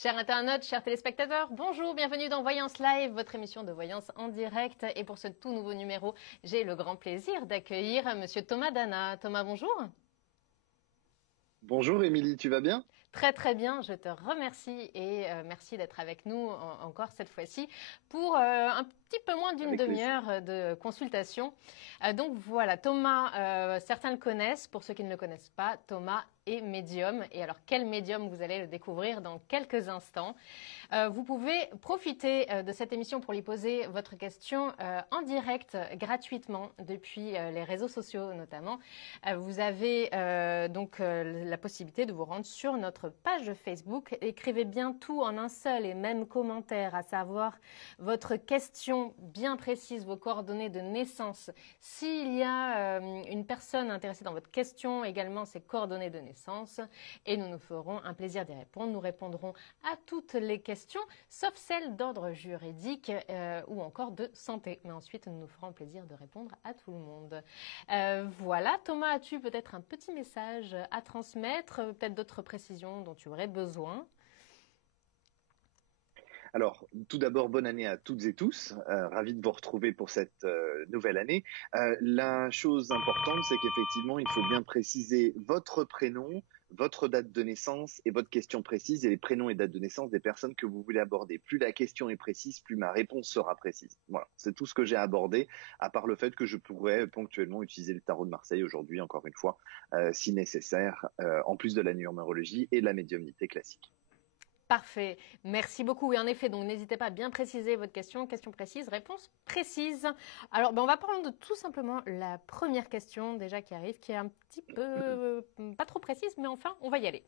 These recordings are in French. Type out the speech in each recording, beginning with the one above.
Chers internautes, chers téléspectateurs, bonjour, bienvenue dans Voyance Live, votre émission de voyance en direct. Et pour ce tout nouveau numéro, j'ai le grand plaisir d'accueillir Monsieur Thomas Dana. Thomas, bonjour. Bonjour Émilie, tu vas bien? Très très bien, je te remercie et merci d'être avec nous encore cette fois-ci pour un petit peu moins d'une Avec plaisir. demi-heure de consultation. Donc voilà, Thomas, certains le connaissent, pour ceux qui ne le connaissent pas, Thomas est médium. Et alors quel médium, vous allez le découvrir dans quelques instants. Vous pouvez profiter de cette émission pour lui poser votre question en direct gratuitement depuis les réseaux sociaux notamment. Vous avez donc la possibilité de vous rendre sur notre page Facebook. Écrivez bien tout en un seul et même commentaire, à savoir votre question bien précise, vos coordonnées de naissance. S'il y a une personne intéressée dans votre question, également ses coordonnées de naissance, et nous nous ferons un plaisir d'y répondre. Nous répondrons à toutes les questions, sauf celles d'ordre juridique ou encore de santé. Mais ensuite, nous nous ferons plaisir de répondre à tout le monde. Voilà, Thomas, as-tu peut-être un petit message à transmettre, peut-être d'autres précisions dont tu aurais besoin? Alors, tout d'abord, bonne année à toutes et tous. Ravi de vous retrouver pour cette nouvelle année. La chose importante, c'est qu'effectivement, il faut bien préciser votre prénom, votre date de naissance et votre question précise et les prénoms et dates de naissance des personnes que vous voulez aborder. Plus la question est précise, plus ma réponse sera précise. Voilà, c'est tout ce que j'ai abordé, à part le fait que je pourrais ponctuellement utiliser le tarot de Marseille aujourd'hui, encore une fois, si nécessaire, en plus de la numérologie et de la médiumnité classique. Parfait, merci beaucoup. Et en effet, donc n'hésitez pas à bien préciser votre question. Question précise, réponse précise. Alors, on va prendre tout simplement la première question déjà qui arrive, qui est un petit peu pas trop précise, mais enfin, on va y aller.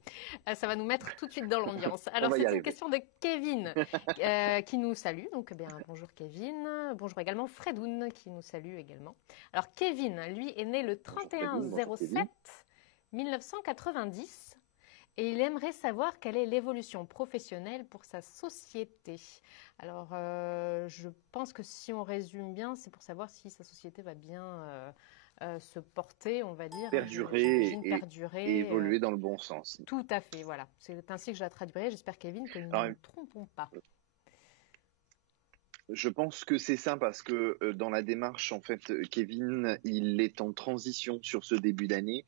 Ça va nous mettre tout de suite dans l'ambiance. On Alors, va y c'est une arriver. question de Kevin qui nous salue. Donc, bonjour Kevin. Bonjour également Fredoun qui nous salue également. Alors, Kevin, lui, est né le Bonjour Fredine, bonjour 31/07 Kevin. 1990. Et il aimerait savoir quelle est l'évolution professionnelle pour sa société. Alors, je pense que si on résume bien, c'est pour savoir si sa société va bien se porter, on va dire, hein, Perdurer j'imagine, et perdurer. évoluer dans le bon sens. Tout à fait, voilà. C'est ainsi que je la traduirai. J'espère, Kevin, que nous ne Alors, nous trompons pas. je pense que c'est ça parce que dans la démarche, en fait, Kevin, il est en transition sur ce début d'année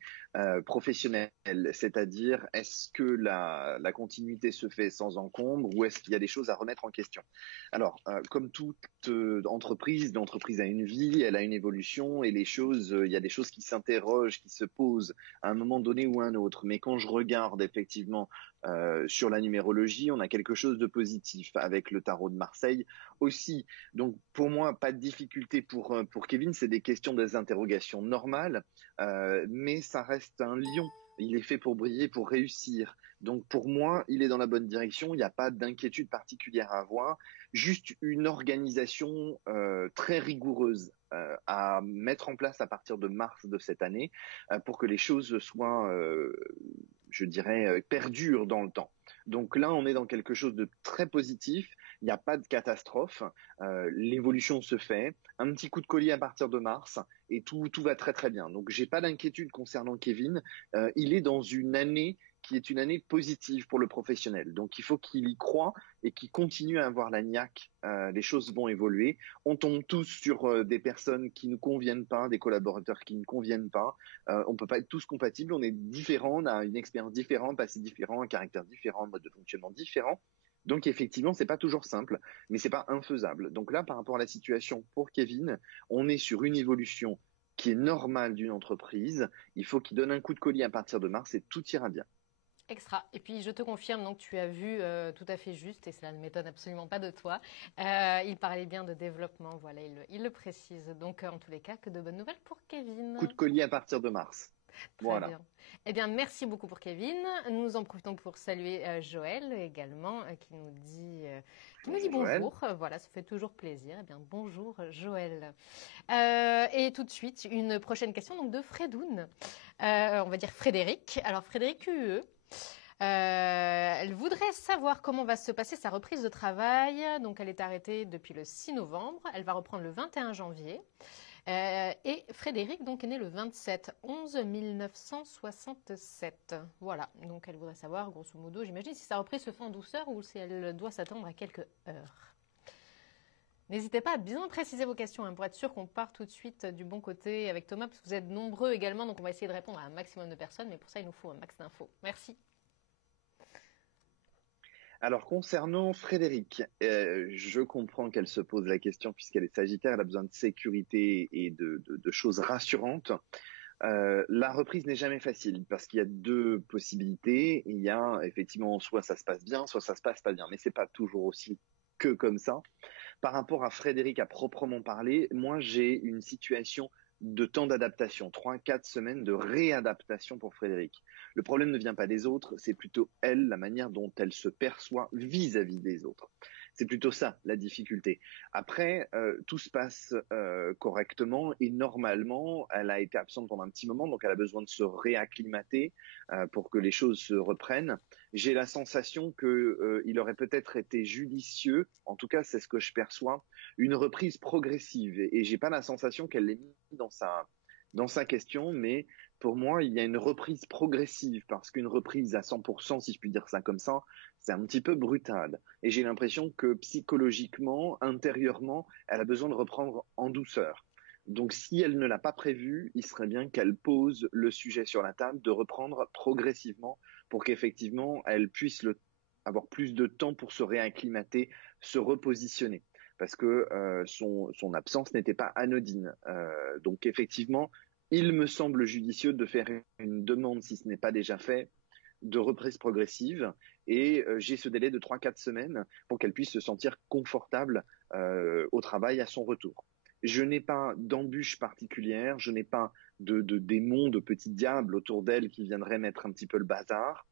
professionnelle, c'est-à-dire est-ce que la continuité se fait sans encombre ou est-ce qu'il y a des choses à remettre en question? Alors, comme toute entreprise, l'entreprise a une vie, elle a une évolution et les choses, il y a des choses qui s'interrogent, qui se posent à un moment donné ou à un autre. Mais quand je regarde effectivement sur la numérologie, on a quelque chose de positif avec le tarot de Marseille aussi. Donc pour moi, pas de difficulté pour Kevin, c'est des questions, des interrogations normales, mais ça reste un lion. Il est fait pour briller, pour réussir. Donc pour moi, il est dans la bonne direction. Il n'y a pas d'inquiétude particulière à avoir. Juste une organisation très rigoureuse à mettre en place à partir de mars de cette année pour que les choses soient, je dirais, perdurent dans le temps. Donc là, on est dans quelque chose de très positif. Il n'y a pas de catastrophe. L'évolution se fait. Un petit coup de collier à partir de mars et tout va très très bien. Donc j'ai pas d'inquiétude concernant Kevin. Il est dans une année qui est une année positive pour le professionnel. Donc il faut qu'il y croie et qu'il continue à avoir la niaque. Les choses vont évoluer. On tombe tous sur des personnes qui ne conviennent pas, des collaborateurs qui ne conviennent pas. On peut pas être tous compatibles. On est différents, on a une expérience différente, passé différent, un caractère différent, un mode de fonctionnement différent. Donc effectivement, c'est pas toujours simple, mais c'est pas infaisable. Donc là, par rapport à la situation pour Kevin, on est sur une évolution qui est normale d'une entreprise. Il faut qu'il donne un coup de collier à partir de mars et tout ira bien. Extra. Et puis je te confirme donc tu as vu tout à fait juste et cela ne m'étonne absolument pas de toi. Il parlait bien de développement, voilà, il le précise. Donc en tous les cas, que de bonnes nouvelles pour Coup de Kevin. collier à partir de mars. Très Voilà. bien. Eh bien, merci beaucoup pour Kevin. Nous en profitons pour saluer Joël également qui nous dit Bonjour Joël. bonjour. Voilà, ça fait toujours plaisir. Eh bien, bonjour Joël. Et tout de suite, une prochaine question donc de Fredoun. On va dire Frédéric. Alors Frédéric QE. Elle voudrait savoir comment va se passer sa reprise de travail. Donc, elle est arrêtée depuis le 6 novembre. Elle va reprendre le 21 janvier. Et Frédéric, donc, est né le 27/11/1967. Voilà, donc elle voudrait savoir, grosso modo, j'imagine, si sa reprise se fait en douceur ou si elle doit s'attendre à quelques heures. N'hésitez pas à bien préciser vos questions pour être sûr qu'on part tout de suite du bon côté avec Thomas, parce que vous êtes nombreux également, donc on va essayer de répondre à un maximum de personnes, mais pour ça, il nous faut un max d'infos. Merci. Alors concernant Frédéric, je comprends qu'elle se pose la question puisqu'elle est Sagittaire, elle a besoin de sécurité et de choses rassurantes. La reprise n'est jamais facile parce qu'il y a deux possibilités. Il y a effectivement soit ça se passe bien, soit ça se passe pas bien, mais c'est pas toujours aussi que comme ça. Par rapport à Frédéric à proprement parler, moi j'ai une situation de temps d'adaptation, 3-4 semaines de réadaptation pour Frédéric. Le problème ne vient pas des autres, c'est plutôt elle, la manière dont elle se perçoit vis-à-vis des autres. C'est plutôt ça la difficulté. Après, tout se passe correctement et normalement, elle a été absente pendant un petit moment, donc elle a besoin de se réacclimater pour que les choses se reprennent. J'ai la sensation que il aurait peut-être été judicieux, en tout cas c'est ce que je perçois, une reprise progressive. Et j'ai pas la sensation qu'elle l'ait mis dans sa question, mais pour moi il y a une reprise progressive parce qu'une reprise à 100%, si je puis dire ça comme ça, c'est un petit peu brutal. Et j'ai l'impression que psychologiquement, intérieurement, elle a besoin de reprendre en douceur. Donc si elle ne l'a pas prévu, il serait bien qu'elle pose le sujet sur la table, de reprendre progressivement pour qu'effectivement elle puisse avoir plus de temps pour se réacclimater, se repositionner. Parce que son absence n'était pas anodine. Donc effectivement, il me semble judicieux de faire une demande, si ce n'est pas déjà fait, de reprise progressive et j'ai ce délai de 3-4 semaines pour qu'elle puisse se sentir confortable au travail à son retour. Je n'ai pas d'embûche particulière, je n'ai pas de démons, de petits diables autour d'elle qui viendraient mettre un petit peu le bazar,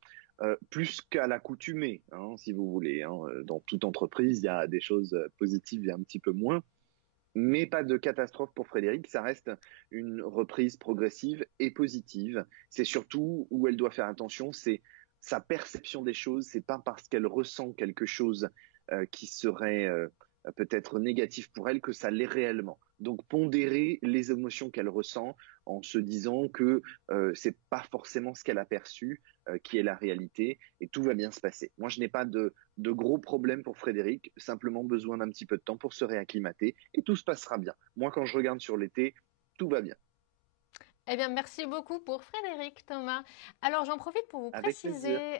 plus qu'à l'accoutumée, si vous voulez. Dans toute entreprise, il y a des choses positives et un petit peu moins, mais pas de catastrophe pour Frédéric, ça reste une reprise progressive et positive. C'est surtout où elle doit faire attention, c'est sa perception des choses, c'est pas parce qu'elle ressent quelque chose qui serait peut-être négatif pour elle que ça l'est réellement. Donc pondérer les émotions qu'elle ressent en se disant que c'est pas forcément ce qu'elle a perçu qui est la réalité et tout va bien se passer. Moi je n'ai pas de gros problèmes pour Frédéric, simplement besoin d'un petit peu de temps pour se réacclimater et tout se passera bien. Moi quand je regarde sur l'été, tout va bien. Eh bien, merci beaucoup pour Frédéric, Thomas. Alors, j'en profite pour vous Avec plaisir. préciser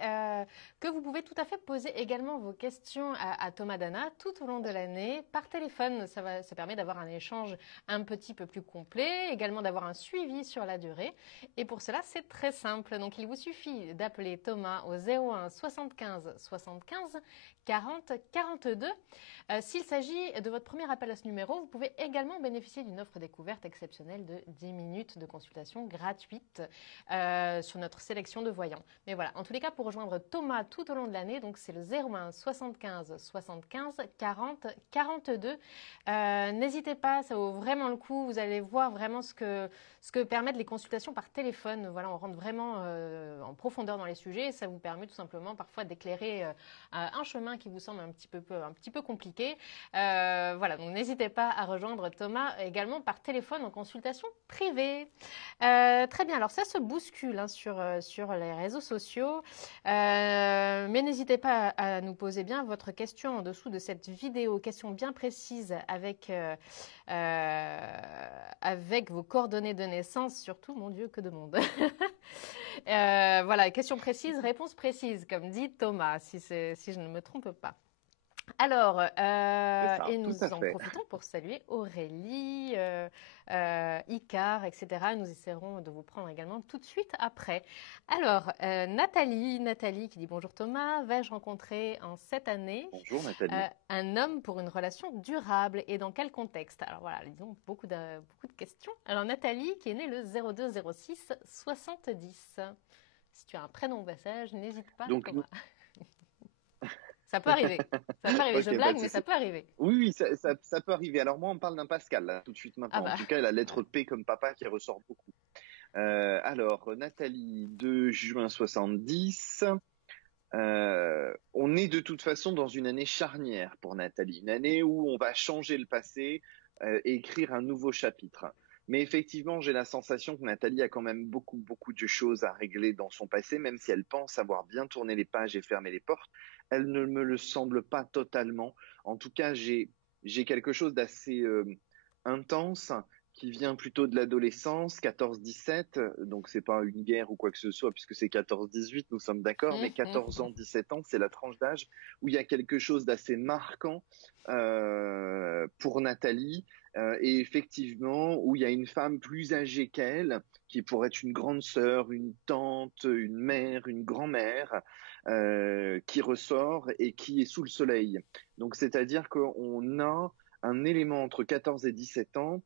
que vous pouvez tout à fait poser également vos questions à Thomas Dana tout au long de l'année par téléphone. Ça permet d'avoir un échange un petit peu plus complet, également d'avoir un suivi sur la durée. Et pour cela, c'est très simple. Donc, il vous suffit d'appeler Thomas au 01 75 75 40 42. S'il s'agit de votre premier appel à ce numéro, vous pouvez également bénéficier d'une offre découverte exceptionnelle de 10 minutes de consultation gratuite sur notre sélection de voyants. Mais voilà, en tous les cas, pour rejoindre Thomas tout au long de l'année, donc c'est le 01 75 75 40 42. N'hésitez pas, ça vaut vraiment le coup. Vous allez voir vraiment ce que permettent les consultations par téléphone. Voilà, on rentre vraiment en profondeur dans les sujets et ça vous permet tout simplement parfois d'éclairer un chemin qui vous semble un petit peu compliqué. Voilà, donc n'hésitez pas à rejoindre Thomas également par téléphone en consultation privée. Très bien, alors ça se bouscule sur les réseaux sociaux, mais n'hésitez pas à nous poser bien votre question en dessous de cette vidéo, question bien précise avec vos coordonnées de naissance, surtout, mon Dieu, que de monde. Voilà, question précise, réponse précise, comme dit Thomas, si je ne me trompe pas. Alors, Ça, et tout nous à en fait. profitons pour saluer Aurélie, Icar, etc. Nous essaierons de vous prendre également tout de suite après. Alors, Nathalie qui dit bonjour Thomas, vais-je rencontrer en cette année Bonjour Nathalie. un homme pour une relation durable et dans quel contexte? Alors voilà, disons beaucoup de questions. Alors Nathalie qui est née le 02 06 70. Si tu as un prénom au passage, n'hésite pas Donc, Thomas. Ça peut arriver. Ça peut arriver. Je ok, pas blague, de mais ça souci. peut arriver. Oui, oui, ça peut arriver. Alors moi, on parle d'un Pascal, là, tout de suite Ah maintenant. En bah, tout cas, la lettre voilà. P comme papa qui ressort beaucoup. Alors, Nathalie, 2 juin 70. On On est de toute façon dans une année charnière pour Nathalie, une année où on va changer le passé et écrire un nouveau chapitre. Mais effectivement, j'ai la sensation que Nathalie a quand même beaucoup de choses à régler dans son passé, même si elle pense avoir bien tourné les pages et fermé les portes. Elle ne me le semble pas totalement. En tout cas, j'ai quelque chose d'assez intense qui vient plutôt de l'adolescence, 14-17, donc c'est pas une guerre ou quoi que ce soit, puisque c'est 14-18, nous sommes d'accord, mais 14 ans, 17 ans, c'est la tranche d'âge où il y a quelque chose d'assez marquant pour Nathalie, et effectivement, où il y a une femme plus âgée qu'elle, qui pourrait être une grande sœur, une tante, une mère, une grand-mère, qui ressort et qui est sous le soleil. Donc c'est-à-dire qu'on a un élément entre 14 et 17 ans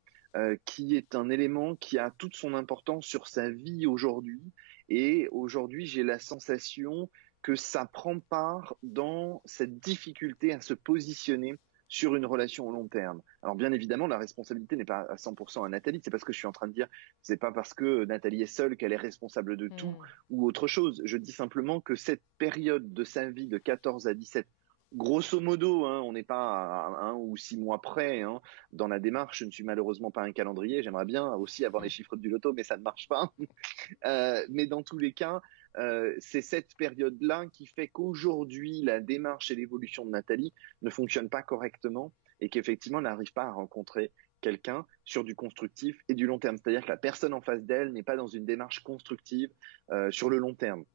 qui est un élément qui a toute son importance sur sa vie aujourd'hui. Et aujourd'hui, j'ai la sensation que ça prend part dans cette difficulté à se positionner sur une relation au long terme. Alors bien évidemment, la responsabilité n'est pas à 100% à Nathalie. C'est pas ce que je suis en train de dire. C'est pas parce que Nathalie est seule qu'elle est responsable de tout ou autre chose. Je dis simplement que cette période de sa vie de 14 à 17, grosso modo, hein, on n'est pas à 1 ou 6 mois près hein, dans la démarche. Je ne suis malheureusement pas un calendrier. J'aimerais bien aussi avoir les chiffres du loto, mais ça ne marche pas. Mais dans tous les cas, c'est cette période-là qui fait qu'aujourd'hui, la démarche et l'évolution de Nathalie ne fonctionnent pas correctement et qu'effectivement, elle n'arrive pas à rencontrer quelqu'un sur du constructif et du long terme. C'est-à-dire que la personne en face d'elle n'est pas dans une démarche constructive sur le long terme.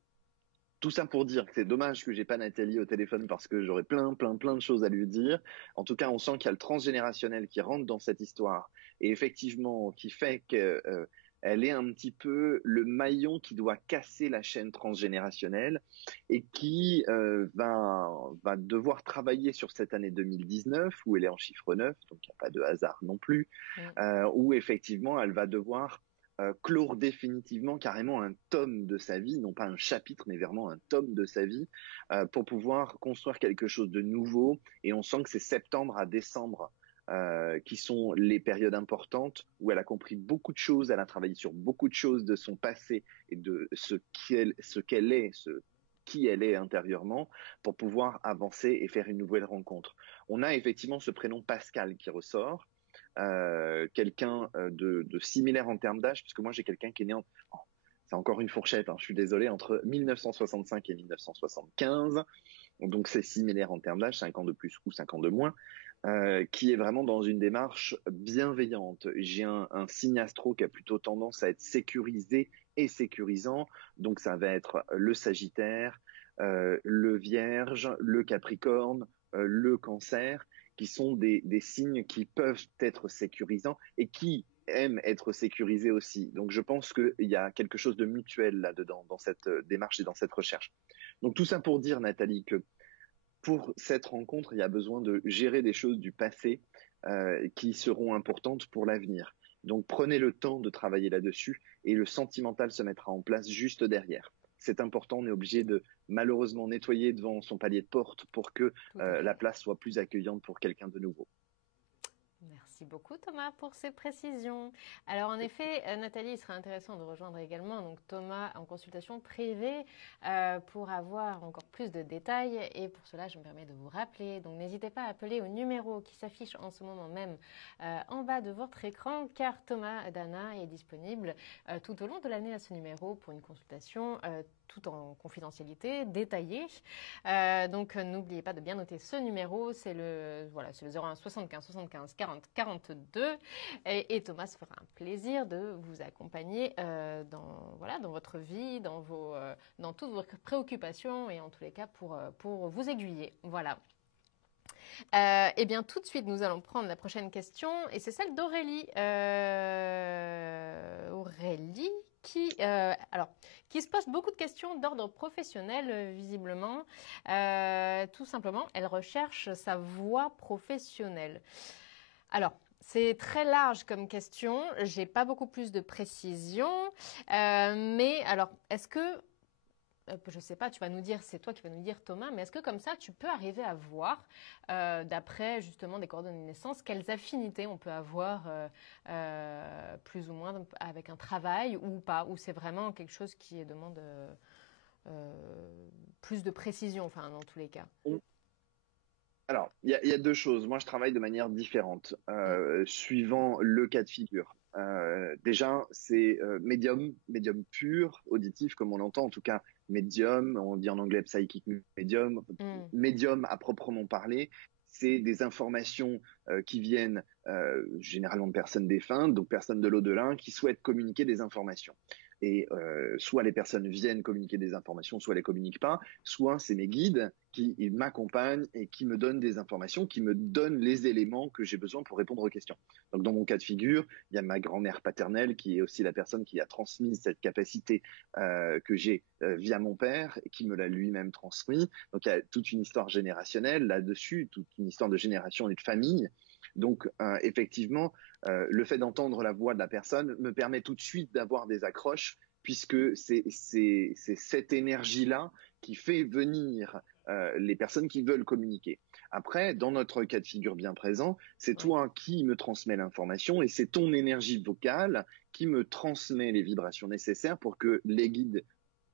Tout ça pour dire que c'est dommage que j'ai pas Nathalie au téléphone parce que j'aurais plein de choses à lui dire. En tout cas, on sent qu'il y a le transgénérationnel qui rentre dans cette histoire et effectivement qui fait que elle est un petit peu le maillon qui doit casser la chaîne transgénérationnelle et qui va devoir travailler sur cette année 2019 où elle est en chiffre 9, donc il n'y a pas de hasard non plus, où effectivement elle va devoir clore définitivement carrément un tome de sa vie, non pas un chapitre, mais vraiment un tome de sa vie, pour pouvoir construire quelque chose de nouveau. Et on sent que c'est septembre à décembre qui sont les périodes importantes où elle a compris beaucoup de choses, elle a travaillé sur beaucoup de choses de son passé et de qui elle est intérieurement pour pouvoir avancer et faire une nouvelle rencontre. On a effectivement ce prénom Pascal qui ressort. Quelqu'un de similaire en termes d'âge, puisque moi j'ai quelqu'un qui est né c'est encore une fourchette, hein, je suis désolé, entre 1965 et 1975, donc c'est similaire en termes d'âge, 5 ans de plus ou 5 ans de moins, qui est vraiment dans une démarche bienveillante. J'ai un signe astro qui a plutôt tendance à être sécurisé et sécurisant, donc ça va être le Sagittaire, le Vierge, le Capricorne, le Cancer, qui sont des signes qui peuvent être sécurisants et qui aiment être sécurisés aussi. Donc je pense qu'il y a quelque chose de mutuel là-dedans, dans cette démarche et dans cette recherche. Donc tout ça pour dire, Nathalie, que pour cette rencontre, il y a besoin de gérer des choses du passé qui seront importantes pour l'avenir. Donc prenez le temps de travailler là-dessus et le sentimental se mettra en place juste derrière. C'est important, on est obligé de malheureusement nettoyer devant son palier de porte pour que la place soit plus accueillante pour quelqu'un de nouveau. Merci beaucoup Thomas pour ces précisions. Alors en effet, Nathalie, il serait intéressant de rejoindre également donc Thomas en consultation privée pour avoir encore plus de détails. Et pour cela, je me permets de vous rappeler. Donc n'hésitez pas à appeler au numéro qui s'affiche en ce moment même en bas de votre écran, car Thomas Dana est disponible tout au long de l'année à ce numéro pour une consultation tout en confidentialité, détaillée. Donc n'oubliez pas de bien noter ce numéro, c'est le 01 75 75 40 42 et Thomas se fera un plaisir de vous accompagner dans votre vie, dans toutes vos préoccupations et en tous les cas pour vous aiguiller. Voilà. Eh bien, tout de suite, nous allons prendre la prochaine question et c'est celle d'Aurélie. Aurélie qui se pose beaucoup de questions d'ordre professionnel, visiblement. Tout simplement, elle recherche sa voie professionnelle. Alors, c'est très large comme question. J'ai pas beaucoup plus de précision. Mais alors, est-ce que je ne sais pas, tu vas nous dire, c'est toi qui vas nous dire Thomas, mais est-ce que comme ça, tu peux arriver à voir, d'après justement des coordonnées de naissance, quelles affinités on peut avoir plus ou moins avec un travail ou pas, ou c'est vraiment quelque chose qui demande plus de précision, enfin, dans tous les cas. Alors, il y a deux choses. Moi, je travaille de manière différente, suivant le cas de figure. Déjà, c'est médium pur, auditif, comme on l'entend, en tout cas médium, on dit en anglais psychic medium, médium à proprement parler. C'est des informations qui viennent généralement de personnes défuntes, donc personnes de l'au-delà, qui souhaitent communiquer des informations. Et soit les personnes viennent communiquer des informations, soit elles les communiquent pas, soit c'est mes guides qui m'accompagnent et qui me donnent des informations, qui me donnent les éléments que j'ai besoin pour répondre aux questions. Donc dans mon cas de figure, il y a ma grand-mère paternelle qui est aussi la personne qui a transmis cette capacité que j'ai via mon père et qui me l'a lui-même transmis. Donc il y a toute une histoire générationnelle là-dessus, toute une histoire de génération et de famille. Donc effectivement, le fait d'entendre la voix de la personne me permet tout de suite d'avoir des accroches, puisque c'est cette énergie-là qui fait venir les personnes qui veulent communiquer. Après, dans notre cas de figure bien présent, c'est toi qui me transmets l'information et c'est ton énergie vocale qui me transmet les vibrations nécessaires pour que les guides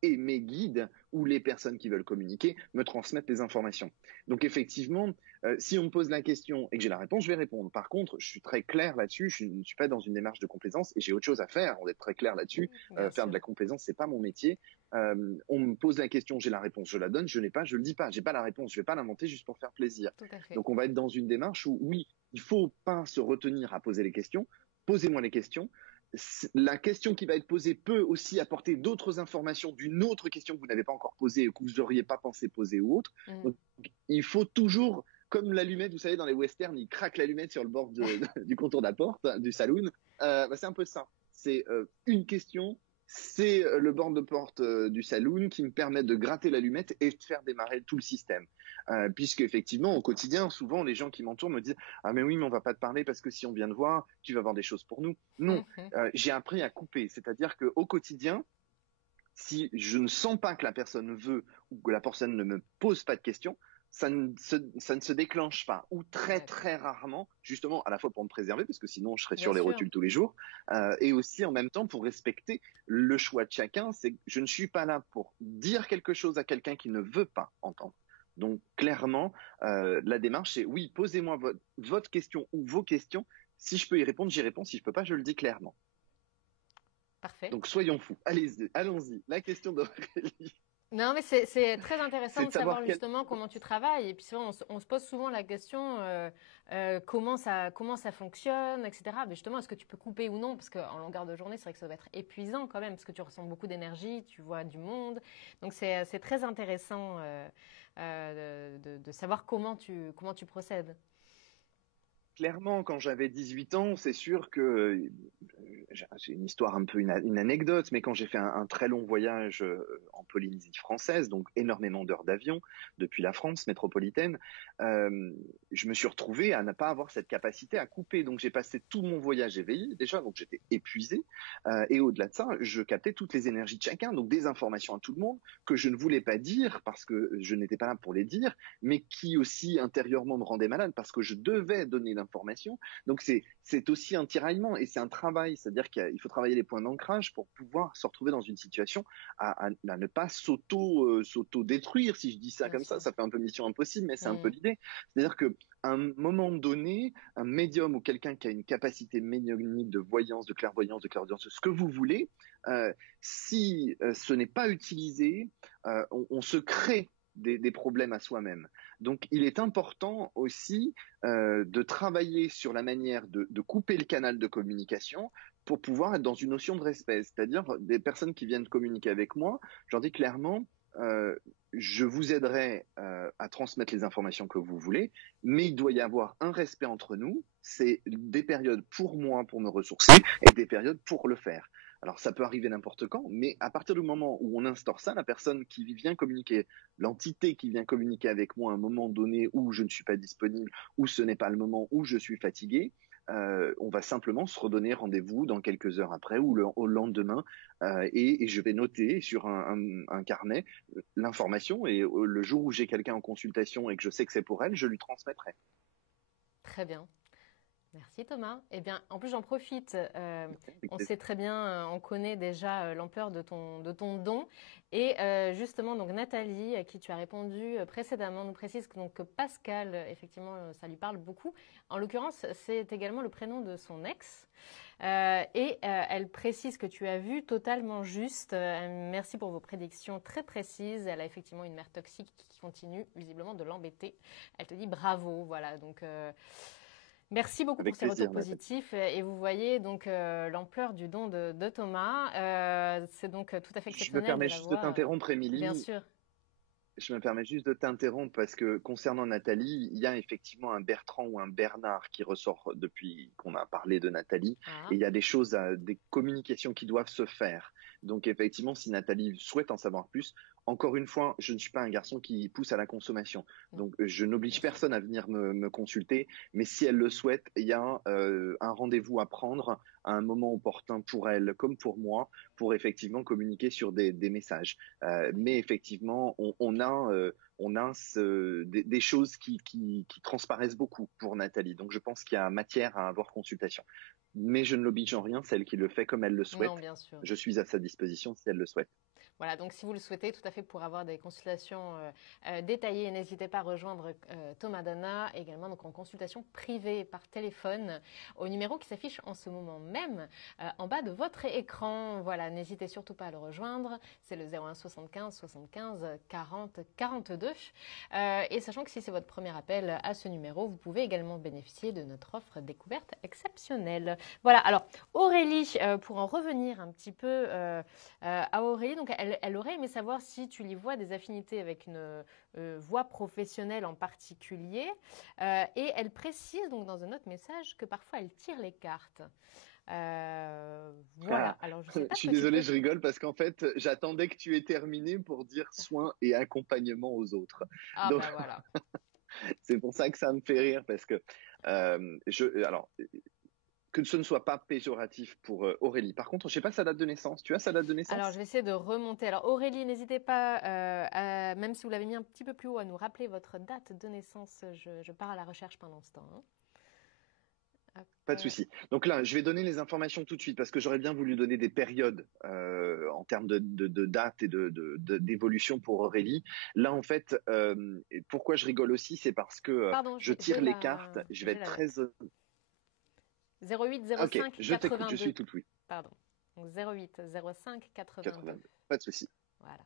et mes guides ou les personnes qui veulent communiquer me transmettent les informations. Donc effectivement, si on me pose la question et que j'ai la réponse, je vais répondre. Par contre, je suis très clair là-dessus, je ne suis pas dans une démarche de complaisance et j'ai autre chose à faire, on va être très clair là-dessus. Faire de la complaisance, c'est pas mon métier. On me pose la question, j'ai la réponse, je la donne, je l'ai pas, je le dis pas, j'ai pas la réponse, je vais pas l'inventer juste pour faire plaisir. Donc on va être dans une démarche où oui, il faut pas se retenir à poser les questions, posez-moi les questions. La question qui va être posée peut aussi apporter d'autres informations d'une autre question que vous n'avez pas encore posée ou que vous n'auriez pas pensé poser ou autre. Donc, il faut toujours, comme l'allumette, vous savez, dans les westerns, ils craquent l'allumette sur le bord du contour de la porte, du saloon. C'est un peu ça. C'est une question, c'est le bord de porte du saloon qui me permet de gratter l'allumette et de faire démarrer tout le système. Puisque effectivement, au quotidien, souvent, les gens qui m'entourent me disent « Ah mais oui, mais on va pas te parler parce que si on vient te voir, tu vas avoir des choses pour nous. » Non, j'ai appris à couper. C'est-à-dire qu'au quotidien, si je ne sens pas que la personne veut ou que la personne ne me pose pas de questions, ça ne se déclenche pas, ou très très rarement, justement à la fois pour me préserver, parce que sinon je serais sur les rotules tous les jours, et aussi en même temps pour respecter le choix de chacun. C'est que je ne suis pas là pour dire quelque chose à quelqu'un qui ne veut pas entendre. Donc clairement, la démarche c'est oui, posez-moi votre question ou vos questions. Si je peux y répondre, j'y réponds. Si je peux pas, je le dis clairement. Parfait. Donc soyons fous. Allons-y. La question d'Aurélie. Non, mais c'est très intéressant de savoir justement comment tu travailles. Et puis on se pose souvent la question comment ça fonctionne, etc. Mais justement, est-ce que tu peux couper ou non? Parce qu'en longueur de journée, c'est vrai que ça va être épuisant quand même, parce que tu ressens beaucoup d'énergie, tu vois du monde. Donc c'est très intéressant de savoir comment tu procèdes. Clairement, quand j'avais 18 ans, c'est sûr que c'est une histoire un peu une anecdote, mais quand j'ai fait un très long voyage en Polynésie française, donc énormément d'heures d'avion depuis la France métropolitaine, je me suis retrouvé à ne pas avoir cette capacité à couper. Donc j'ai passé tout mon voyage éveillé déjà, donc j'étais épuisé. Et au-delà de ça, je captais toutes les énergies de chacun, donc des informations à tout le monde que je ne voulais pas dire parce que je n'étais pas là pour les dire, mais qui aussi intérieurement me rendaient malade parce que je devais donner l'information. Donc c'est aussi un tiraillement et c'est un travail, c'est-à-dire qu'il faut travailler les points d'ancrage pour pouvoir se retrouver dans une situation à ne pas s'auto-détruire. Si je dis ça comme ça fait un peu mission impossible, mais c'est un peu l'idée. C'est-à-dire que à un moment donné, un médium ou quelqu'un qui a une capacité médiumnique de voyance, de clairvoyance, ce que vous voulez, si ce n'est pas utilisé, on se crée des problèmes à soi-même. Donc, il est important aussi de travailler sur la manière de couper le canal de communication pour pouvoir être dans une notion de respect. C'est-à-dire, des personnes qui viennent communiquer avec moi, j'en dis clairement, je vous aiderai à transmettre les informations que vous voulez, mais il doit y avoir un respect entre nous. C'est des périodes pour moi, pour me ressourcer, et des périodes pour le faire. Alors ça peut arriver n'importe quand, mais à partir du moment où on instaure ça, la personne qui vient communiquer, l'entité qui vient communiquer avec moi à un moment donné où je ne suis pas disponible, où ce n'est pas le moment où je suis fatigué, on va simplement se redonner rendez-vous dans quelques heures après ou au lendemain et je vais noter sur un carnet l'information et le jour où j'ai quelqu'un en consultation et que je sais que c'est pour elle, je lui transmettrai. Très bien. Merci Thomas. Eh bien, en plus j'en profite. On sait très bien, on connaît déjà l'ampleur de ton don. Et justement, donc Nathalie, à qui tu as répondu précédemment, nous précise que, donc, que Pascal, effectivement, ça lui parle beaucoup. En l'occurrence, c'est également le prénom de son ex. Elle précise que tu as vu totalement juste. Merci pour vos prédictions très précises. Elle a effectivement une mère toxique qui continue visiblement de l'embêter. Elle te dit bravo. Voilà, donc. Merci beaucoup pour Avec ces retours plaisir, Nathalie. positifs et vous voyez donc l'ampleur du don de Thomas. C'est donc tout à fait Je me exceptionnel de permets juste de l'avoir. t'interrompre, Bien Émilie. sûr. Je me permets juste de t'interrompre parce que concernant Nathalie, il y a effectivement un Bertrand ou un Bernard qui ressort depuis qu'on a parlé de Nathalie. Ah, Et il y a des choses, des communications qui doivent se faire. Donc effectivement, si Nathalie souhaite en savoir plus, encore une fois, je ne suis pas un garçon qui pousse à la consommation. non, Donc je n'oblige bien sûr. personne à venir me consulter. Mais si elle le souhaite, il y a un rendez-vous à prendre à un moment opportun pour elle comme pour moi pour effectivement communiquer sur des messages. Mais effectivement, on a des choses qui transparaissent beaucoup pour Nathalie. Donc je pense qu'il y a matière à avoir consultation. Mais je ne l'oblige en rien, c'est elle qui le fait comme elle le Non, souhaite. bien sûr. Je suis à sa disposition si elle le souhaite. Voilà, donc si vous le souhaitez, tout à fait pour avoir des consultations détaillées, n'hésitez pas à rejoindre Thomas Dana, également donc en consultation privée par téléphone au numéro qui s'affiche en ce moment même en bas de votre écran. Voilà, n'hésitez surtout pas à le rejoindre. C'est le 01 75 75 40 42. Et sachant que si c'est votre premier appel à ce numéro, vous pouvez également bénéficier de notre offre découverte exceptionnelle. Voilà, alors Aurélie, pour en revenir un petit peu à Aurélie, donc elle aurait aimé savoir si tu y vois des affinités avec une voie professionnelle en particulier. Et elle précise donc dans un autre message que parfois elle tire les cartes. Voilà, Ah, alors je ne sais pas je ce suis que tu désolé, peux... je rigole parce qu'en fait, j'attendais que tu aies terminé pour dire soins et accompagnement aux autres. Ah Donc, ben voilà. c'est pour ça que ça me fait rire parce que alors que ce ne soit pas péjoratif pour Aurélie. Par contre, je sais pas sa date de naissance. Tu as sa date de Alors, je naissance? vais essayer de remonter. Alors, Aurélie, n'hésitez pas, même si vous l'avez mis un petit peu plus haut, à nous rappeler votre date de naissance. Je pars à la recherche pendant ce temps. Hein. Hop, Pas de souci. Donc là, je vais donner les informations tout de suite parce que j'aurais bien voulu donner des périodes en termes de date et d'évolution pour Aurélie. Là, en fait, pourquoi je rigole aussi, c'est parce que pardon, je tire les cartes. Je vais j'ai être la très... date. 08 Ok, 05 je t'écoute, je 82. suis tout oui. Pardon. Donc 08 05 82. 82. Pas de souci. Voilà.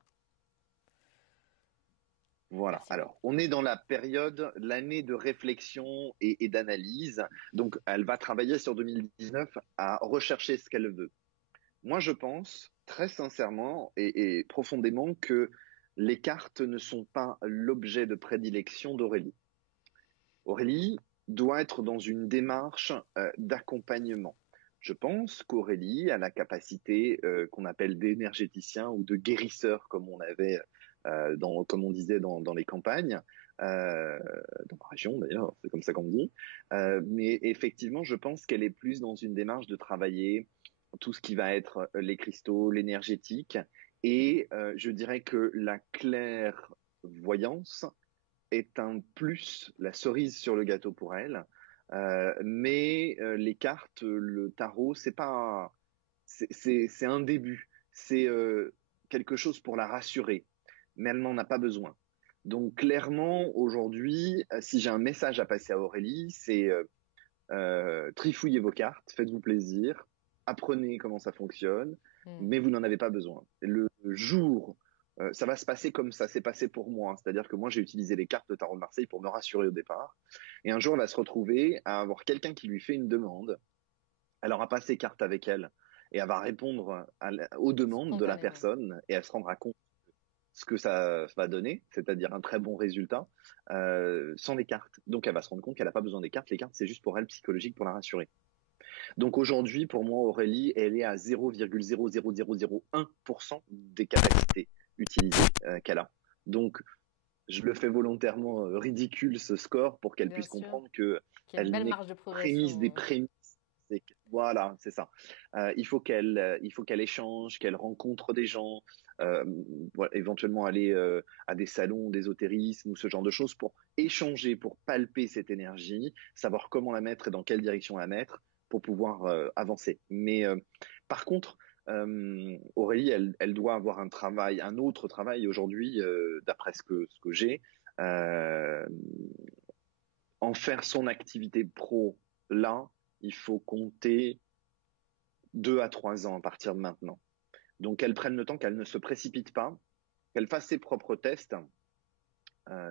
Voilà. Merci Alors, beaucoup. on est dans la période, l'année de réflexion et d'analyse. Donc, elle va travailler sur 2019 à rechercher ce qu'elle veut. Moi, je pense très sincèrement et profondément que les cartes ne sont pas l'objet de prédilection d'Aurélie. Aurélie doit être dans une démarche d'accompagnement. Je pense qu'Aurélie a la capacité qu'on appelle d'énergéticien ou de guérisseur, comme on avait, comme on disait dans les campagnes, dans ma région d'ailleurs, c'est comme ça qu'on dit. Mais effectivement, je pense qu'elle est plus dans une démarche de travailler tout ce qui va être les cristaux, l'énergétique, et je dirais que la clairvoyance est un plus, la cerise sur le gâteau pour elle. Mais les cartes, le tarot, c'est un début, c'est quelque chose pour la rassurer, mais elle n'en a pas besoin. Donc clairement, aujourd'hui, si j'ai un message à passer à Aurélie, c'est trifouillez vos cartes, faites-vous plaisir, apprenez comment ça fonctionne, mais vous n'en avez pas besoin. Le jour, ça va se passer comme ça s'est passé pour moi, c'est-à-dire que moi j'ai utilisé les cartes de Tarot de Marseille pour me rassurer au départ, et un jour elle va se retrouver à avoir quelqu'un qui lui fait une demande, elle aura pas ses cartes avec elle, et elle va répondre aux demandes de la Spontanément. personne, et elle se rendra compte ce que ça va donner, c'est-à-dire un très bon résultat, sans les cartes. Donc elle va se rendre compte qu'elle n'a pas besoin des cartes, les cartes c'est juste pour elle psychologique, pour la rassurer. Donc aujourd'hui, pour moi, Aurélie, elle est à 0,00001% des capacités utilisées qu'elle a. Donc je le fais volontairement ridicule ce score pour qu'elle Bien puisse sûr. comprendre que Qu'il y a une elle belle n'est marge de prémisse des progression. prémices. Voilà, c'est ça. Il faut qu'elle échange, qu'elle rencontre des gens, voilà, éventuellement aller à des salons d'ésotérisme ou ce genre de choses pour échanger, pour palper cette énergie, savoir comment la mettre et dans quelle direction la mettre pour pouvoir avancer. Mais par contre, Aurélie, elle doit avoir un autre travail aujourd'hui, d'après ce que j'ai, euh, en faire son activité pro là, il faut compter 2 à 3 ans à partir de maintenant. Donc qu'elle prenne le temps, qu'elle ne se précipite pas, qu'elle fasse ses propres tests.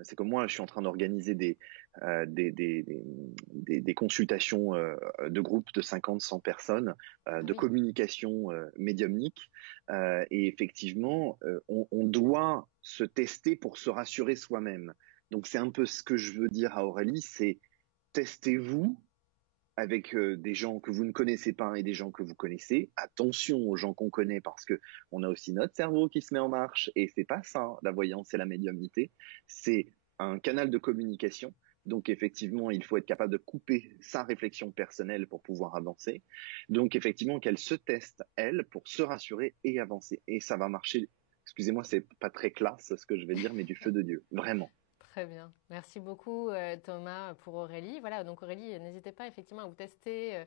C'est comme moi, je suis en train d'organiser des consultations de groupes de 50-100 personnes, de Oui. communication médiumnique. Et effectivement, on doit se tester pour se rassurer soi-même. Donc c'est un peu ce que je veux dire à Aurélie, c'est testez-vous avec des gens que vous ne connaissez pas et des gens que vous connaissez. Attention aux gens qu'on connaît parce que on a aussi notre cerveau qui se met en marche et c'est pas ça, la voyance et la médiumnité. C'est un canal de communication. Donc effectivement, il faut être capable de couper sa réflexion personnelle pour pouvoir avancer. Donc effectivement, qu'elle se teste, elle, pour se rassurer et avancer. Et ça va marcher. Excusez-moi, c'est pas très classe ce que je vais dire, mais du feu de Dieu. Vraiment. Très bien. Merci beaucoup, Thomas, pour Aurélie. Voilà, donc Aurélie, n'hésitez pas effectivement à vous tester.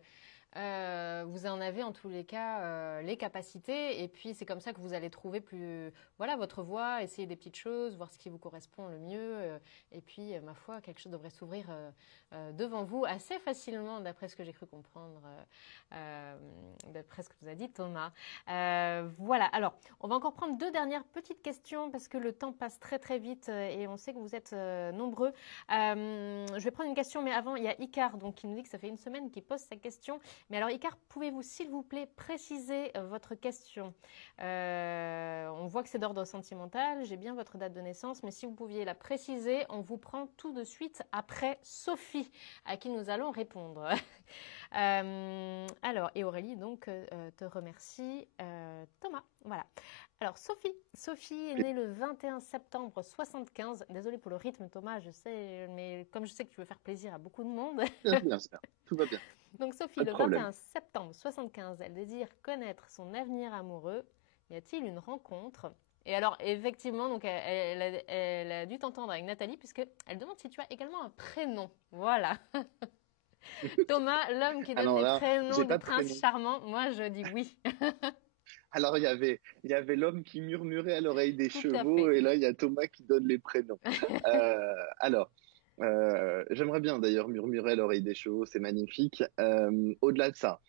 Vous en avez en tous les cas les capacités et puis c'est comme ça que vous allez trouver voilà, votre voie, essayer des petites choses, voir ce qui vous correspond le mieux et puis ma foi, quelque chose devrait s'ouvrir devant vous assez facilement d'après ce que j'ai cru comprendre, d'après ce que vous a dit Thomas. Voilà, alors on va encore prendre 2 dernières petites questions parce que le temps passe très très vite et on sait que vous êtes nombreux. Je vais prendre une question mais avant il y a Icar donc, qui nous dit que ça fait 1 semaine qu'il pose sa question. Mais alors, Icar, pouvez-vous, s'il vous plaît, préciser votre question? On voit que c'est d'ordre sentimental, j'ai bien votre date de naissance, mais si vous pouviez la préciser, on vous prend tout de suite après Sophie, à qui nous allons répondre. Alors, et Aurélie, donc, te remercie. Thomas, voilà. Alors, Sophie est née le 21 septembre 75. Désolée pour le rythme, Thomas, je sais, mais comme je sais que tu veux faire plaisir à beaucoup de monde. Bien sûr, tout va bien, Donc Sophie, pas de le problème. 21 septembre 75, elle désire connaître son avenir amoureux. Y a-t-il une rencontre? Et alors, effectivement, donc elle a dû t'entendre avec Nathalie, puisqu'elle demande si tu as également un prénom. Voilà. Thomas, l'homme qui donne Alors des là, prénoms j'ai de pas de prince prénom. charmant, moi je dis oui. Alors il y avait l'homme qui murmurait à l'oreille des Tout à chevaux fait. et là il y a Thomas qui donne les prénoms. Alors j'aimerais bien d'ailleurs murmurer à l'oreille des chevaux, c'est magnifique. Au-delà de ça,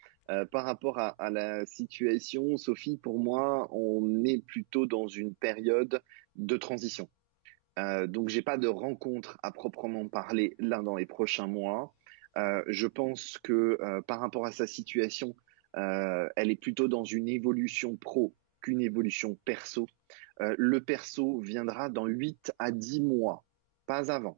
par rapport à la situation, Sophie, pour moi, on est plutôt dans une période de transition. Donc j'ai pas de rencontre à proprement parler là dans les prochains mois. Je pense que par rapport à sa situation, elle est plutôt dans une évolution pro qu'une évolution perso. Le perso viendra dans 8 à 10 mois, pas avant.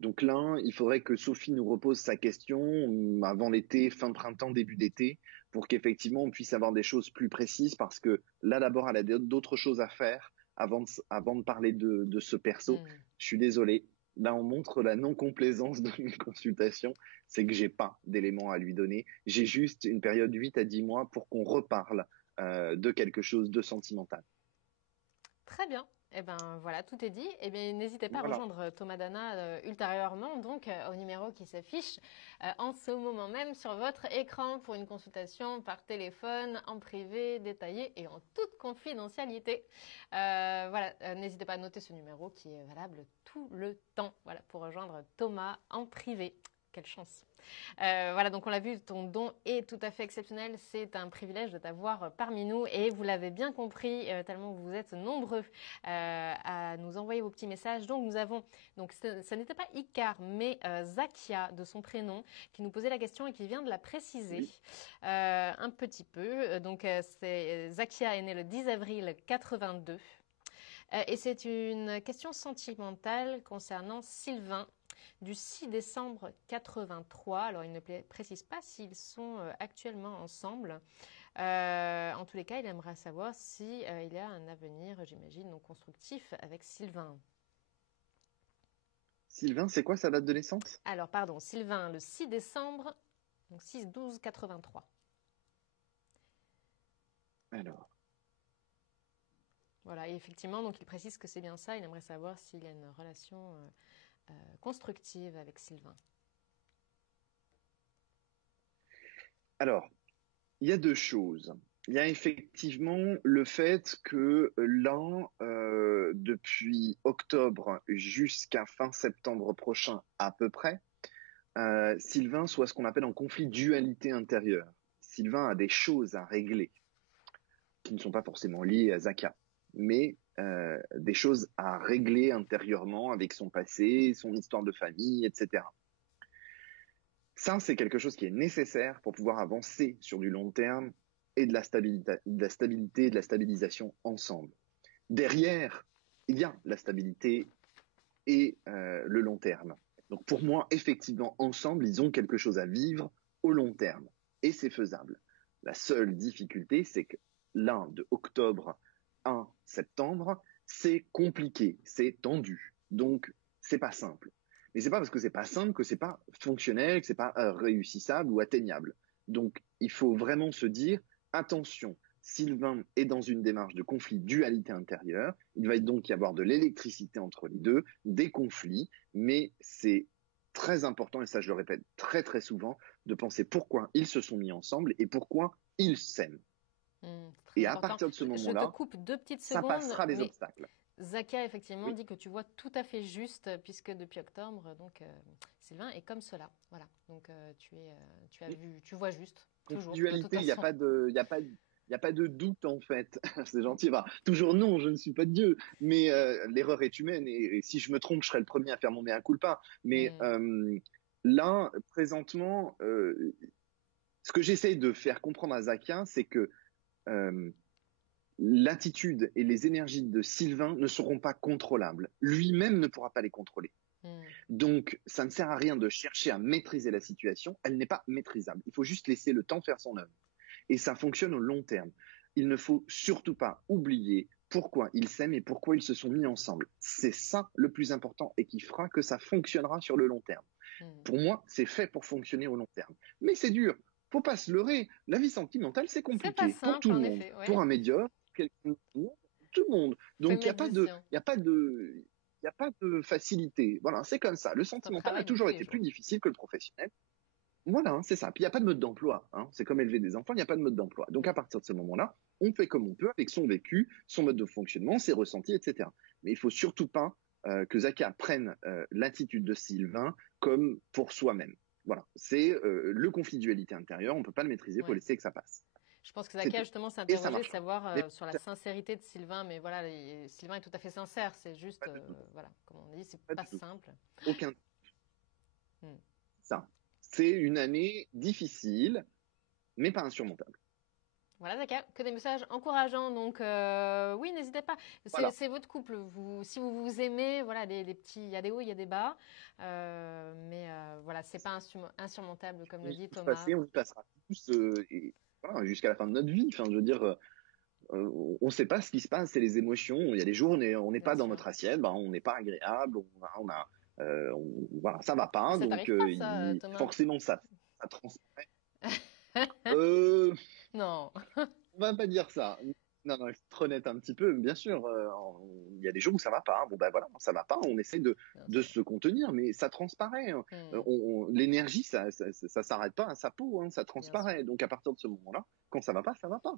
Donc là, il faudrait que Sophie nous repose sa question avant l'été, fin printemps, début d'été, pour qu'effectivement on puisse avoir des choses plus précises, parce que là d'abord, elle a d'autres choses à faire avant de parler de ce perso. Hmm. Je suis désolé. Là, on montre la non-complaisance de mes consultations, c'est que j'ai pas d'éléments à lui donner. J'ai juste une période 8 à 10 mois pour qu'on reparle de quelque chose de sentimental. Très bien. Eh bien, voilà, tout est dit. Eh bien, n'hésitez pas à Voilà. rejoindre Thomas Dana ultérieurement, donc au numéro qui s'affiche en ce moment même sur votre écran pour une consultation par téléphone, en privé, détaillée et en toute confidentialité. Voilà, n'hésitez pas à noter ce numéro qui est valable tout le temps. Voilà, pour rejoindre Thomas en privé. Quelle chance. Voilà, donc on l'a vu, ton don est tout à fait exceptionnel. C'est un privilège de t'avoir parmi nous et vous l'avez bien compris, tellement vous êtes nombreux à nous envoyer vos petits messages. Donc nous avons, donc ça n'était pas Icar, mais Zakia de son prénom, qui nous posait la question et qui vient de la préciser Oui. un petit peu. Donc Zakia est née le 10 avril 82. Et c'est une question sentimentale concernant Sylvain du 6 décembre 83. Alors, il ne précise pas s'ils sont actuellement ensemble. En tous les cas, il aimerait savoir si il y a un avenir, j'imagine, non constructif avec Sylvain. Sylvain, c'est quoi sa date de naissance? Alors, pardon, Sylvain, le 6 décembre, donc 6-12-83. Alors. Voilà, et effectivement, donc il précise que c'est bien ça. Il aimerait savoir s'il y a une relation constructive avec Sylvain. Alors, il y a deux choses. Il y a effectivement le fait que là, depuis octobre jusqu'à fin septembre prochain à peu près, Sylvain soit ce qu'on appelle en conflit dualité intérieure. Sylvain a des choses à régler qui ne sont pas forcément liées à Zaka, mais des choses à régler intérieurement avec son passé, son histoire de famille, etc. Ça, c'est quelque chose qui est nécessaire pour pouvoir avancer sur du long terme et de la stabilité, de la stabilisation ensemble. Derrière, il y a la stabilité et le long terme. Donc pour moi, effectivement, ensemble, ils ont quelque chose à vivre au long terme. Et c'est faisable. La seule difficulté, c'est que l'un de octobre à septembre, c'est compliqué, c'est tendu. Donc, c'est pas simple. Mais c'est pas parce que c'est pas simple que c'est pas fonctionnel, que c'est pas réussissable ou atteignable. Donc, il faut vraiment se dire, attention, Sylvain est dans une démarche de conflit dualité intérieure. Il va donc y avoir de l'électricité entre les deux, des conflits, mais c'est très important, et ça je le répète très très souvent, de penser pourquoi ils se sont mis ensemble et pourquoi ils s'aiment. Très Et à important. partir de ce Je te moment-là, coupe 2 petites ça secondes, passera les mais obstacles. Zaka effectivement Oui, dit que tu vois tout à fait juste, puisque depuis octobre, donc Sylvain est comme cela. Voilà. Donc tu as oui. vu, tu vois juste, Conflit toujours, de toute dualité, il n'y a façon. pas de, il y a pas de doute en fait. C'est gentil. Bah, toujours non, je ne suis pas Dieu, mais l'erreur est humaine et si je me trompe, je serai le premier à faire mon mea culpa. Mais Hmm. là, présentement, ce que j'essaye de faire comprendre à Zakia, c'est que euh, l'attitude et les énergies de Sylvain ne seront pas contrôlables. Lui-même ne pourra pas les contrôler. Hmm. Donc, ça ne sert à rien de chercher à maîtriser la situation. Elle n'est pas maîtrisable. Il faut juste laisser le temps faire son œuvre. Et ça fonctionne au long terme. Il ne faut surtout pas oublier pourquoi ils s'aiment et pourquoi ils se sont mis ensemble. C'est ça le plus important et qui fera que ça fonctionnera sur le long terme. Hmm. Pour moi, c'est fait pour fonctionner au long terme. Mais c'est dur. Faut pas se leurrer. La vie sentimentale, c'est C'est pas compliqué pour simple tout le en monde. effet, oui. Pour un médium, quelqu'un, tout le monde. Faut Donc, il n'y a mettre pas du de, sien. il y a pas de, il n'y a pas de facilité. Voilà, c'est comme ça. Le C'est un sentimental a travail de toujours tous les été plus jours. difficile que le professionnel. Voilà, hein, c'est ça. Puis il n'y a pas de mode d'emploi. Hein. C'est comme élever des enfants, il n'y a pas de mode d'emploi. Donc à partir de ce moment-là, on fait comme on peut avec son vécu, son mode de fonctionnement, ses ressentis, etc. Mais il faut surtout pas que Zaka prenne l'attitude de Sylvain comme pour soi-même. Voilà, c'est le conflit de dualité intérieure, on ne peut pas le maîtriser, il faut Ouais. laisser que ça passe. Je pense que C'est Zaka tout. justement s'est Et ça interrogé, marchera. savoir Mais sur la sincérité de Sylvain, mais voilà, Sylvain est tout à fait sincère. C'est juste, pas du tout. voilà, comme on dit, c'est Pas pas du tout. simple. Aucun. Hmm. Ça. C'est une année difficile, mais pas insurmontable. Voilà, Zaka, que des messages encourageants. Donc, oui, n'hésitez pas. Voilà. C'est votre couple. Si vous vous aimez, voilà, les petits, il y a des hauts, il y a des bas. Mais voilà, c'est pas insurmontable, comme On le y est dit tous Thomas. passés, on y passera tous et voilà, jusqu'à la fin de notre vie. Enfin, je veux dire, on ne sait pas ce qui se passe, c'est les émotions. Il y a des jours, on n'est Bien pas dans sûr. notre assiette, ben, on n'est pas agréable, voilà, ça va Mais pas, ça donc t'arrive pas, ça, Thomas? forcément ça transparaît. Euh, Non, on va pas dire ça. Non, non, il faut être honnête un petit peu. Bien sûr, il y a des jours où ça va pas. Bon, ben voilà, ça va pas. On essaie bien de sûr. se contenir, mais ça transparaît. Hein. Hmm, L'énergie, ça s'arrête pas à sa peau, hein, ça bien sûr. transparaît. Donc à partir de ce moment-là, quand ça va pas, ça va pas.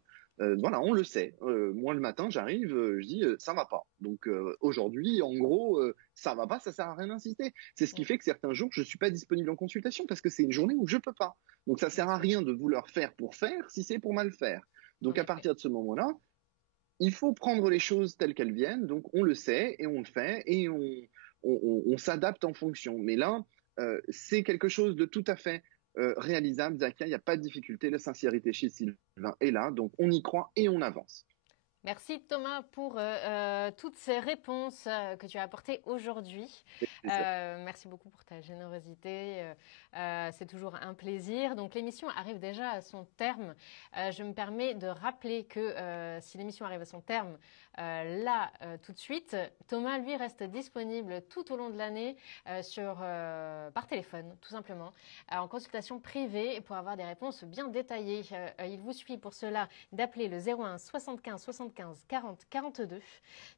Voilà, on le sait. Moi, le matin, j'arrive, je dis ça va pas. Donc aujourd'hui, en gros, ça va pas, ça sert à rien d'insister. C'est ce qui Hmm, fait que certains jours, je suis pas disponible en consultation parce que c'est une journée où je peux pas. Donc ça bien sert à sûr. rien de vouloir faire pour faire si c'est pour mal faire. En Donc à effet. partir de ce moment-là, il faut prendre les choses telles qu'elles viennent, donc on le sait et on le fait et on s'adapte en fonction. Mais là, c'est quelque chose de tout à fait réalisable, Zakia, il n'y a pas de difficulté, la sincérité chez Sylvain est là, donc on y croit et on avance. Merci Thomas pour toutes ces réponses que tu as apportées aujourd'hui. C'est plaisir. Merci beaucoup pour ta générosité. C'est toujours un plaisir. Donc l'émission arrive déjà à son terme. Je me permets de rappeler que si l'émission arrive à son terme, là tout de suite. Thomas, lui, reste disponible tout au long de l'année par téléphone, tout simplement, en consultation privée pour avoir des réponses bien détaillées. Il vous suffit pour cela d'appeler le 01 75 75 40 42.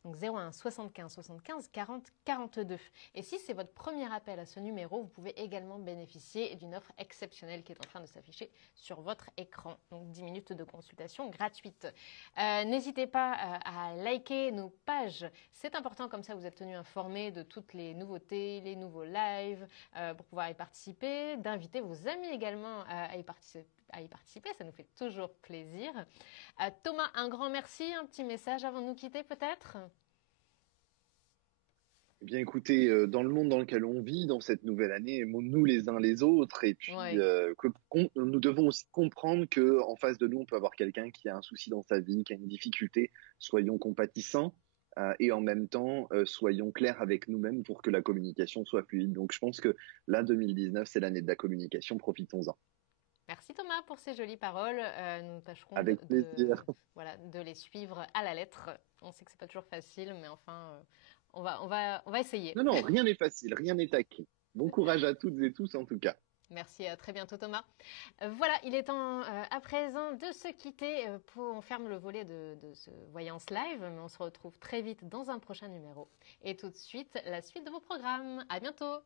Donc 01 75 75 40 42. Et si c'est votre premier appel à ce numéro, vous pouvez également bénéficier d'une offre exceptionnelle qui est en train de s'afficher sur votre écran. Donc 10 minutes de consultation gratuite. N'hésitez pas à liker nos pages. C'est important, comme ça vous êtes tenu informé de toutes les nouveautés, les nouveaux lives, pour pouvoir y participer, d'inviter vos amis également à y participer. Ça nous fait toujours plaisir. Thomas, un grand merci. Un petit message avant de nous quitter peut-être? Eh bien, écoutez, dans le monde dans lequel on vit, dans cette nouvelle année, aimons-nous les uns les autres, et puis Oui. nous devons aussi comprendre que en face de nous, on peut avoir quelqu'un qui a un souci dans sa vie, qui a une difficulté. Soyons compatissants et en même temps, soyons clairs avec nous-mêmes pour que la communication soit fluide. Donc, je pense que là, 2019, c'est l'année de la communication. Profitons-en. Merci Thomas pour ces jolies paroles. Nous tâcherons Avec plaisir. voilà, de les suivre à la lettre. On sait que c'est pas toujours facile, mais enfin, on va essayer. Non, non, rien n'est facile, rien n'est acquis. Bon courage à toutes et tous en tout cas. Merci, à très bientôt Thomas. Voilà, il est temps à présent de se quitter. On ferme le volet de ce Voyance Live, mais on se retrouve très vite dans un prochain numéro. Et tout de suite, la suite de vos programmes. À bientôt.